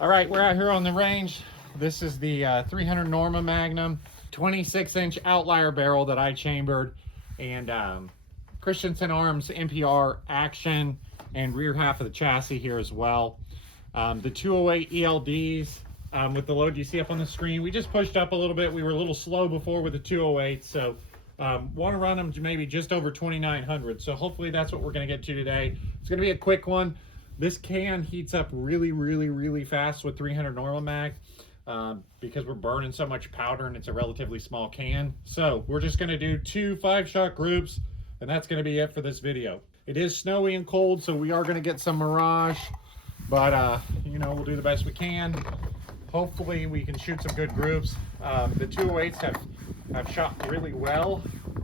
All right, we're out here on the range. This is the 300 Norma Magnum, 26-inch outlier barrel that I chambered, and Christensen Arms NPR action and rear half of the chassis here as well. The 208 ELDs with the load you see up on the screen. We just pushed up a little bit. We were a little slow before with the 208, so want to run them to maybe just over 2,900. So hopefully that's what we're going to get to today. It's going to be a quick one. This can heats up really fast with 300 Norma Mag because we're burning so much powder and it's a relatively small can. So we're just going to do 2 5-shot groups, and that's going to be it for this video. It is snowy and cold, so we are going to get some mirage, but you know, we'll do the best we can. Hopefully we can shoot some good groups. The 208s have shot really well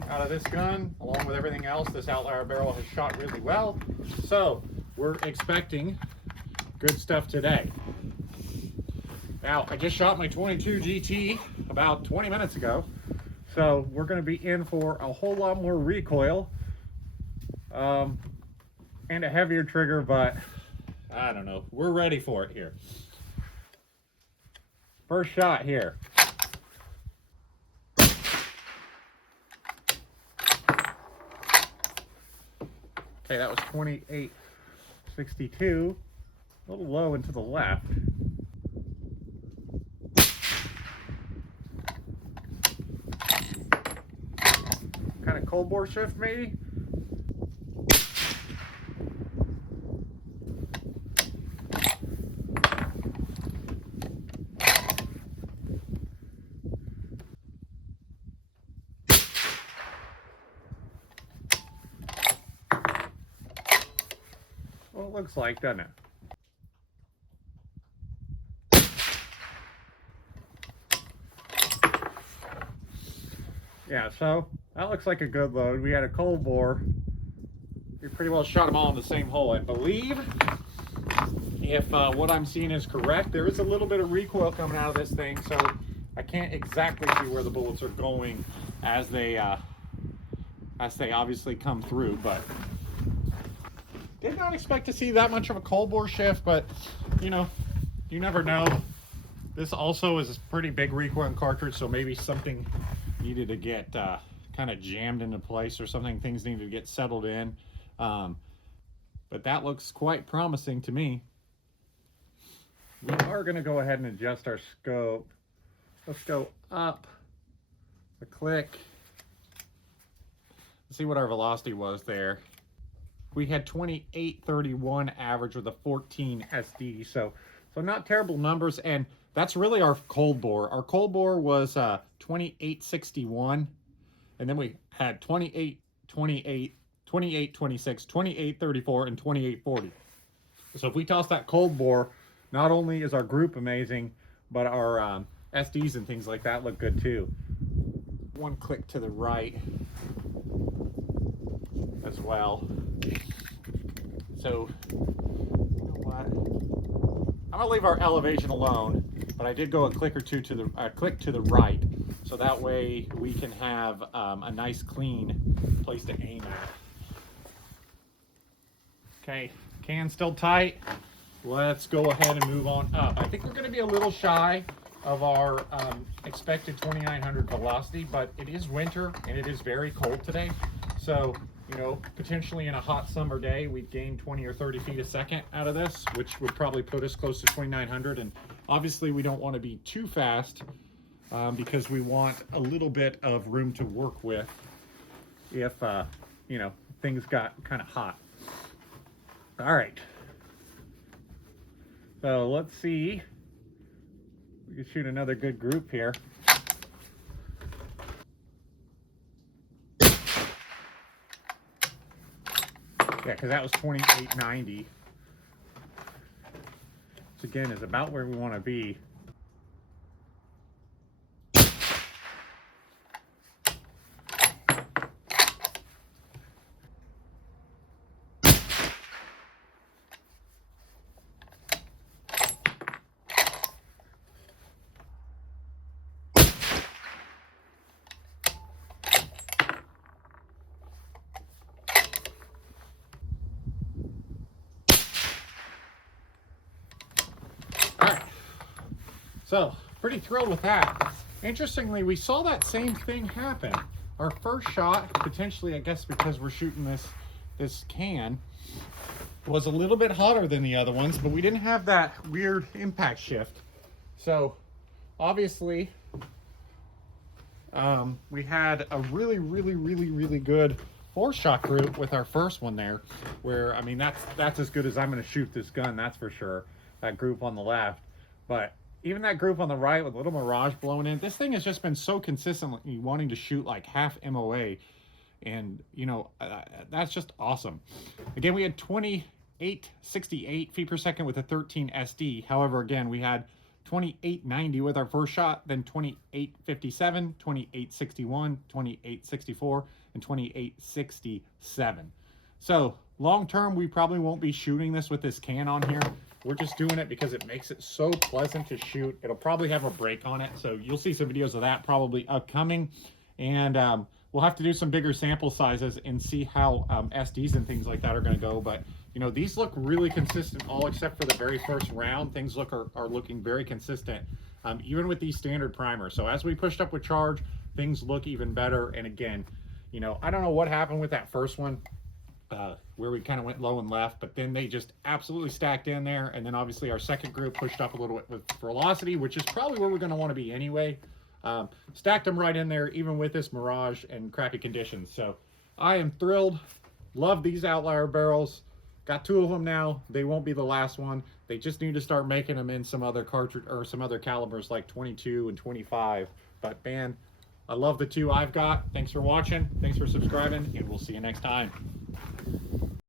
out of this gun, along with everything else. This outlier barrel has shot really well, so we're expecting good stuff today. Now, I just shot my 22 GT about 20 minutes ago, so we're going to be in for a whole lot more recoil and a heavier trigger, but I don't know. We're ready for it here. First shot here. Okay, that was 28.62. A little low and to the left. Kind of cold bore shift maybe. Well, it looks like, doesn't it? Yeah, so that looks like a good load. We had a cold bore. We pretty well shot them all in the same hole, I believe. If what I'm seeing is correct, there is a little bit of recoil coming out of this thing, so I can't exactly see where the bullets are going as they obviously come through, but did not expect to see that much of a cold bore shift, but you know, you never know. This also is a pretty big recoil cartridge, so maybe something needed to get kind of jammed into place or something. Things needed to get settled in, but that looks quite promising to me. We are going to go ahead and adjust our scope. Let's go up a click. Let's see what our velocity was there. We had 28.31 average with a 14 SD, so not terrible numbers, and that's really our cold bore. Our cold bore was 28.61, and then we had 28.28, 28.26, 28.34, and 28.40. So if we toss that cold bore, not only is our group amazing, but our SDs and things like that look good too. One click to the right as well. So, you know what? I'm gonna leave our elevation alone, but I did go a click or two to the click to the right, so that way we can have a nice clean place to aim at. Okay, can still tight. Let's go ahead and move on up. I think we're gonna be a little shy of our expected 2,900 velocity, but it is winter and it is very cold today, so you know, potentially in a hot summer day, we'd gain 20 or 30 feet a second out of this, which would probably put us close to 2,900. And obviously we don't want to be too fast because we want a little bit of room to work with if, you know, things got kind of hot. All right. So let's see. We can shoot another good group here. Yeah, because that was 28.90. Which again is about where we want to be. All right. So pretty thrilled with that. Interestingly, we saw that same thing happen. Our first shot, potentially, I guess because we're shooting this can, was a little bit hotter than the other ones, but we didn't have that weird impact shift. So obviously, we had a really good 4-shot group with our first one there, where, I mean, that's as good as I'm going to shoot this gun, that's for sure. That group on the left, but even that group on the right with a little mirage blowing in, this thing has just been so consistently wanting to shoot like half MOA, and you know, that's just awesome. Again, we had 2868 feet per second with a 13 SD. However, again, we had 2890 with our first shot, then 2857, 2861, 2864, and 2867. So long term, we probably won't be shooting this with this can on here. We're just doing it because it makes it so pleasant to shoot. It'll probably have a break on it, so you'll see some videos of that probably upcoming. And we'll have to do some bigger sample sizes and see how SDs and things like that are going to go. But you know, these look really consistent, all except for the very first round. Things are looking very consistent, even with these standard primers. So as we pushed up with charge, things look even better. And again, you know, I don't know what happened with that first one, where we kind of went low and left, but then they just absolutely stacked in there. And then obviously our second group pushed up a little bit with velocity, which is probably where we're going to want to be anyway. Stacked them right in there, even with this mirage and crappy conditions. So I am thrilled. Love these outlier barrels. Got 2 of them now. They won't be the last one. They just need to start making them in some other cartridge or some other calibers like 22 and 25. But man, I love the 2 I've got. Thanks for watching. Thanks for subscribing, and we'll see you next time.